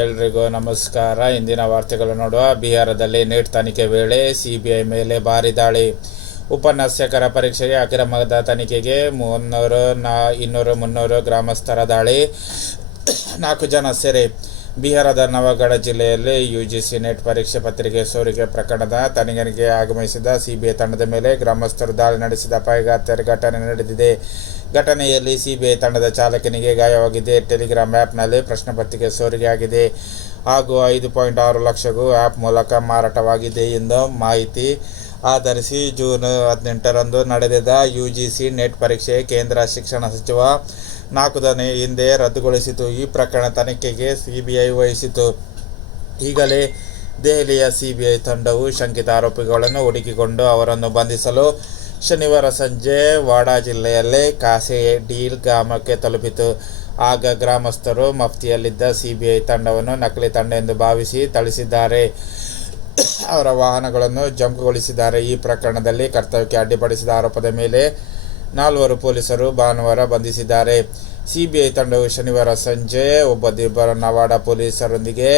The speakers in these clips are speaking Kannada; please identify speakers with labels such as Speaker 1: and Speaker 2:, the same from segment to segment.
Speaker 1: ಎಲ್ರಿಗೂ ನಮಸ್ಕಾರ. ಇಂದಿನ ವಾರ್ತೆಗಳು ನೋಡುವ ಬಿಹಾರದಲ್ಲಿ ನೀಟ್ ತನಿಖೆ ವೇಳೆ ಸಿಬಿಐ ಮೇಲೆ ಭಾರಿ ದಾಳಿ. ಉಪನ್ಯಾಸಕರ ಪರೀಕ್ಷೆಗೆ ಅಕ್ರಮದ ತನಿಖೆಗೆ ಮುನ್ನೂರು ನಾ ಇನ್ನೂರು ಮುನ್ನೂರು ಗ್ರಾಮಸ್ಥರ ದಾಳಿ. ನಾಲ್ಕು ಜನ ಸೆರೆ ಬಿಹಾರದ ನವಗಢ ಜಿಲ್ಲೆಯಲ್ಲಿ ಯುಜಿಸಿ ನೆಟ್ ಪರೀಕ್ಷೆ ಪತ್ರಿಕೆ ಸೋರಿಕೆ ಪ್ರಕರಣದ ತನಿಖೆಗೆ ಆಗಮಿಸಿದ ಸಿಬಿಐ ತಂಡದ ಮೇಲೆ ಗ್ರಾಮಸ್ಥರು ದಾಳಿ ನಡೆಸಿದ ಅಪಾಯಕಾರಿ ಘಟನೆ ನಡೆದಿದೆ. ಘಟನೆಯಲ್ಲಿ ಸಿಬಿಐ ತಂಡದ ಚಾಲಕನಿಗೆ ಗಾಯವಾಗಿದೆ. ಟೆಲಿಗ್ರಾಮ್ ಆ್ಯಪ್ನಲ್ಲಿ ಪ್ರಶ್ನೆ ಪತ್ರಿಕೆ ಸೋರಿಕೆಯಾಗಿದೆ ಹಾಗೂ ಐದು ಪಾಯಿಂಟ್ ಆರು ಲಕ್ಷಗೂ ಆ್ಯಪ್ ಮೂಲಕ ಮಾರಾಟವಾಗಿದೆ ಎಂದು ಮಾಹಿತಿ ಆಧರಿಸಿ ಜೂನ್ ಹದಿನೆಂಟರಂದು ನಡೆದಿದ್ದ ಯು ಜಿ ಸಿ ನೆಟ್ ಪರೀಕ್ಷೆ ಕೇಂದ್ರ ಶಿಕ್ಷಣ ಸಚಿವ ನಾಲ್ಕು ದಿನ ಹಿಂದೆ ರದ್ದುಗೊಳಿಸಿತು. ಈ ಪ್ರಕರಣ ತನಿಖೆಗೆ ಸಿಬಿಐ ವಹಿಸಿತು. ಈಗಲೇ ದೆಹಲಿಯ ಸಿಬಿಐ ತಂಡವು ಶಂಕಿತ ಆರೋಪಿಗಳನ್ನು ಹುಡುಕಿಕೊಂಡು ಅವರನ್ನು ಬಂಧಿಸಲು ಶನಿವಾರ ಸಂಜೆ ವಾಡಾ ಜಿಲ್ಲೆಯಲ್ಲಿ ಕಾಸೆ ಡೀಲ್ ಗ್ರಾಮಕ್ಕೆ ತಲುಪಿತು. ಆಗ ಗ್ರಾಮಸ್ಥರು ಮಫ್ತಿಯಲ್ಲಿದ್ದ ಸಿಬಿಐ ತಂಡವನ್ನು ನಕಲಿ ತಂಡ ಎಂದು ಭಾವಿಸಿ ಥಳಿಸಿದ್ದಾರೆ. ಅವರ ವಾಹನಗಳನ್ನು ಜಂಪುಗೊಳಿಸಿದ್ದಾರೆ. ಈ ಪ್ರಕರಣದಲ್ಲಿ ಕರ್ತವ್ಯಕ್ಕೆ ಅಡ್ಡಿಪಡಿಸಿದ ಆರೋಪದ ಮೇಲೆ ನಾಲ್ವರು ಪೊಲೀಸರು ಭಾನುವಾರ ಬಂಧಿಸಿದ್ದಾರೆ. ಸಿಬಿಐ ತಂಡವು ಶನಿವಾರ ಸಂಜೆ ಒಬ್ಬ ನವಾಡ ಪೊಲೀಸರೊಂದಿಗೆ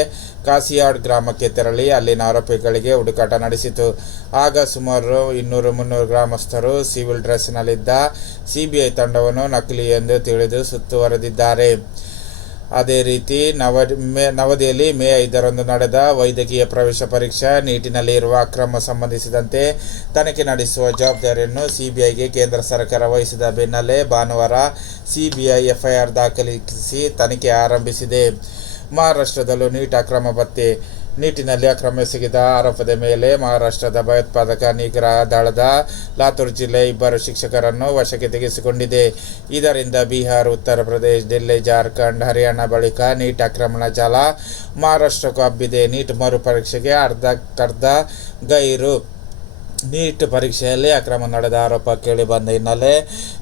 Speaker 1: ಕಾಸಿಯಾಡ್ ಗ್ರಾಮಕ್ಕೆ ತೆರಳಿ ಅಲ್ಲಿನ ಆರೋಪಿಗಳಿಗೆ ಹುಡುಕಾಟ ನಡೆಸಿತು. ಆಗ ಸುಮಾರು ಇನ್ನೂರು ಮುನ್ನೂರು ಗ್ರಾಮಸ್ಥರು ಸಿವಿಲ್ ಡ್ರೆಸ್ನಲ್ಲಿದ್ದ ಸಿಬಿಐ ತಂಡವನ್ನು ನಕಲಿ ಎಂದು ತಿಳಿದು ಸುತ್ತುವರೆದಿದ್ದಾರೆ. ಅದೇ ರೀತಿ ನವ, ಮೇ, ನವದೆಹಲಿ ಮೇ ಐದರಂದು ನಡೆದ ವೈದ್ಯಕೀಯ ಪ್ರವೇಶ ಪರೀಕ್ಷಾ ನೀಟಿನಲ್ಲಿ ಇರುವ ಅಕ್ರಮ ಸಂಬಂಧಿಸಿದಂತೆ ತನಿಖೆ ನಡೆಸುವ ಜವಾಬ್ದಾರಿಯನ್ನು ಸಿಬಿಐಗೆ ಕೇಂದ್ರ ಸರ್ಕಾರ ವಹಿಸಿದ ಬೆನ್ನಲ್ಲೇ ಭಾನುವಾರ ಸಿಬಿಐ ಎಫ್ಐಆರ್ ದಾಖಲಿಸಿ ತನಿಖೆ ಆರಂಭಿಸಿದೆ. ಮಹಾರಾಷ್ಟ್ರದಲ್ಲೂ ನೀಟ್ ಅಕ್ರಮ ಪತ್ತೆ ನೀಟಿನಲ್ಲಿ ಅಕ್ರಮ ಎಸಗಿದ ಆರೋಪದ ಮೇಲೆ ಮಹಾರಾಷ್ಟ್ರದ ಭಯೋತ್ಪಾದಕ ನಿಗ್ರಹ ದಳದ ಲಾತೂರ್ ಜಿಲ್ಲೆ ಇಬ್ಬರು ಶಿಕ್ಷಕರನ್ನು ವಶಕ್ಕೆ ತೆಗೆಸಿಕೊಂಡಿದೆ. ಇದರಿಂದ ಬಿಹಾರ್, ಉತ್ತರ ಪ್ರದೇಶ, ದಿಲ್ಲಿ, ಜಾರ್ಖಂಡ್, ಹರಿಯಾಣ ಬಳಿಕ ನೀಟ್ ಆಕ್ರಮಣ ಜಾಲ ಮಹಾರಾಷ್ಟ್ರಕ್ಕೂ ಹಬ್ಬಿದೆ. ನೀಟ್ ಮರುಪರೀಕ್ಷೆಗೆ ಅರ್ಧಕ್ಕರ್ಧ ಗೈರು. ನೀಟ್ ಪರೀಕ್ಷೆಯಲ್ಲಿ ಅಕ್ರಮ ನಡೆದ ಆರೋಪ ಕೇಳಿಬಂದ ಹಿನ್ನೆಲೆ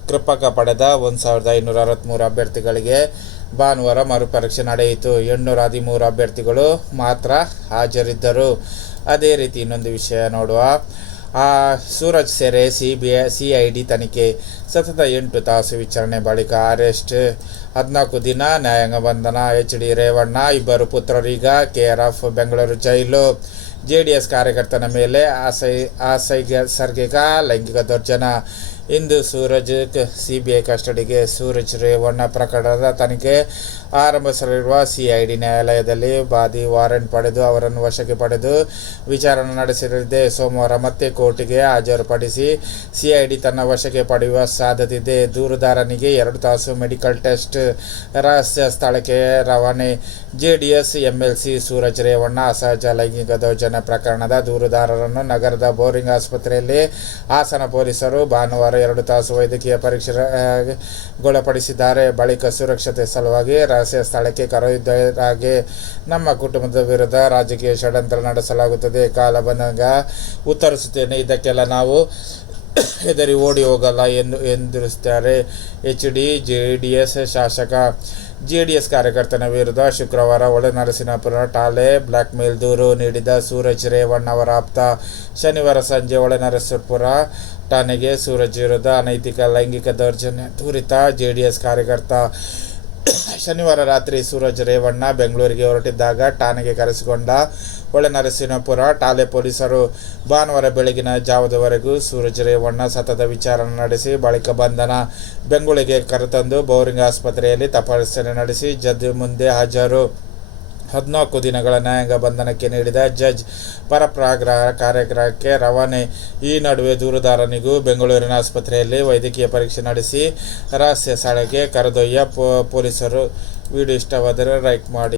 Speaker 1: ಕೃಪಕ ಪಡೆದ ಒಂದು ಸಾವಿರದ ಐನೂರ ಅರವತ್ತ್ಮೂರು ಅಭ್ಯರ್ಥಿಗಳಿಗೆ ಭಾನುವಾರ ಮರುಪರೀಕ್ಷೆ ನಡೆಯಿತು. ಎಂಟುನೂರ ಹದಿಮೂರು ಅಭ್ಯರ್ಥಿಗಳು ಮಾತ್ರ ಹಾಜರಿದ್ದರು. ಅದೇ ರೀತಿ ಇನ್ನೊಂದು ವಿಷಯ ನೋಡುವ. ಆ ಸೂರಜ್ ಸೆರೆ C B C I D ತನಿಖೆ. ಸತತ ಎಂಟು ತಾಸು ವಿಚಾರಣೆ ಬಳಿಕ ಅರೆಸ್ಟ್. ಹದಿನಾಲ್ಕು ದಿನ ನ್ಯಾಯಾಂಗ ಬಂಧನ. ಎಚ್ ಡಿ ರೇವಣ್ಣ, ಇಬ್ಬರು ಪುತ್ರರೀಗ ಕೆ ಆರ್ ಎಫ್ ಬೆಂಗಳೂರು ಜೈಲು. ಜೆ ಡಿ ಎಸ್ ಕಾರ್ಯಕರ್ತನ ಮೇಲೆ ಆಸೈ ಸರ್ಗಿಕ ಲೈಂಗಿಕ ದೌರ್ಜನ್ಯ ಇಂದು ಸೂರಜ್ ಸಿ ಬಿ ಐ ಕಸ್ಟಡಿಗೆ ಸೂರಜ್ ರೇವಣ್ಣ ಪ್ರಕರಣದ ತನಿಖೆ ಆರಂಭಿಸಲಿರುವ ಸಿಐಡಿ ನ್ಯಾಯಾಲಯದಲ್ಲಿ ಬಾದಿ ವಾರೆಂಟ್ ಪಡೆದು ಅವರನ್ನು ವಶಕ್ಕೆ ಪಡೆದು ವಿಚಾರಣೆ ನಡೆಸಲಿದೆ. ಸೋಮವಾರ ಮತ್ತೆ ಕೋರ್ಟಿಗೆ ಹಾಜರುಪಡಿಸಿ ಸಿಐಡಿ ತನ್ನ ವಶಕ್ಕೆ ಪಡೆಯುವ ಸಾಧ್ಯತೆ ಇದೆ ದೂರುದಾರನಿಗೆ ಎರಡು ತಾಸು ಮೆಡಿಕಲ್ ಟೆಸ್ಟ್ ರಹಸ್ಯ ಸ್ಥಳಕ್ಕೆ ರವಾನೆ. ಜೆಡಿಎಸ್ ಎಂಎಲ್ಸಿ ಸೂರಜ್ ರೇವಣ್ಣ ಅಸಹಜ ಲೈಂಗಿಕ ದೌರ್ಜನ್ಯ ಪ್ರಕರಣದ ದೂರುದಾರರನ್ನು ನಗರದ ಬೋರಿಂಗ್ ಆಸ್ಪತ್ರೆಯಲ್ಲಿ ಹಾಸನ ಪೊಲೀಸರು ಭಾನುವಾರ ಎರಡು ತಾಸು ವೈದ್ಯಕೀಯ ಪರೀಕ್ಷೆಗೊಳಪಡಿಸಿದ್ದಾರೆ. ಬಳಿಕ ಸುರಕ್ಷತೆ ಸಲುವಾಗಿ ರಹಸ್ಯ ಸ್ಥಳಕ್ಕೆ ಕರೆದೊಯ್ದಾಗೆ ನಮ್ಮ ಕುಟುಂಬದ ವಿರುದ್ಧ ರಾಜಕೀಯ ಷಡ್ಯಂತ್ರ ನಡೆಸಲಾಗುತ್ತದೆ. ಕಾಲ ಬಂದಾಗ ಉತ್ತರಿಸುತ್ತೇನೆ. ಇದಕ್ಕೆಲ್ಲ ನಾವು ಹೆದರಿ ಓಡಿ ಹೋಗಲ್ಲ ಎಂದು ಎಂದಿರುತ್ತಾರೆ. H D, J D S ಶಾಸಕ, ಜೆ ಡಿ ಎಸ್ ಕಾರ್ಯಕರ್ತನ ವಿರುದ್ಧ ಶುಕ್ರವಾರ ಒಳನರಸಿಂಹಪುರ ಠಾಲೆ ಬ್ಲ್ಯಾಕ್ ಮೇಲ್ ದೂರು ನೀಡಿದ ಸೂರಜ್ ರೇವಣ್ಣ ಅವರ ಆಪ್ತ. ಶನಿವಾರ ಸಂಜೆ ಒಳನರಸೀಪುರ ಠಾಣೆಗೆ ಸೂರಜ್ ವಿರುದ್ಧ ಅನೈತಿಕ ಲೈಂಗಿಕ ದೌರ್ಜನ್ಯ ದೂರಿತ ಜೆ ಡಿ ಎಸ್ ಕಾರ್ಯಕರ್ತ ಶನಿವಾರ ರಾತ್ರಿ ಸೂರಜ್ ರೇವಣ್ಣ ಬೆಂಗಳೂರಿಗೆ ಹೊರಟಿದ್ದಾಗ ಠಾಣೆಗೆ ಕರೆಸಿಕೊಂಡ ಹೊಳೆನರಸಿಂಹಪುರ ಠಾಲೆ ಪೊಲೀಸರು ಭಾನುವಾರ ಬೆಳಗಿನ ಜಾವದವರೆಗೂ ಸೂರಜ್ ರೇವಣ್ಣ ಸತತ ವಿಚಾರಣೆ ನಡೆಸಿ ಬಳಿಕ ಬಂಧನ ಬೆಂಗಳೂರಿಗೆ ಕರೆತಂದು ಬೌರಿಂಗ್ ಆಸ್ಪತ್ರೆಯಲ್ಲಿ ತಪಾಸಣೆ ನಡೆಸಿ ಜದ್ದು ಮುಂದೆ ಹಾಜರು. ಹದಿನಾಲ್ಕು ದಿನಗಳ ನ್ಯಾಯಾಂಗ ಬಂಧನಕ್ಕೆ ನೀಡಿದ ಜಡ್ಜ್ ಪರಪ್ರಾಗ್ರಹ ಕಾರ್ಯಾಗ್ರಹಕ್ಕೆ ರವಾನೆ ಈ ನಡುವೆ ದೂರುದಾರನಿಗೂ ಬೆಂಗಳೂರಿನ ಆಸ್ಪತ್ರೆಯಲ್ಲಿ ವೈದ್ಯಕೀಯ ಪರೀಕ್ಷೆ ನಡೆಸಿ ರಹಸ್ಯ ಸ್ಥಳಕ್ಕೆ ಕರೆದೊಯ್ಯ ಪೊಲೀಸರು. ವಿಡಿಯೋ ಇಷ್ಟವಾದರೆ ಲೈಕ್ ಮಾಡಿ.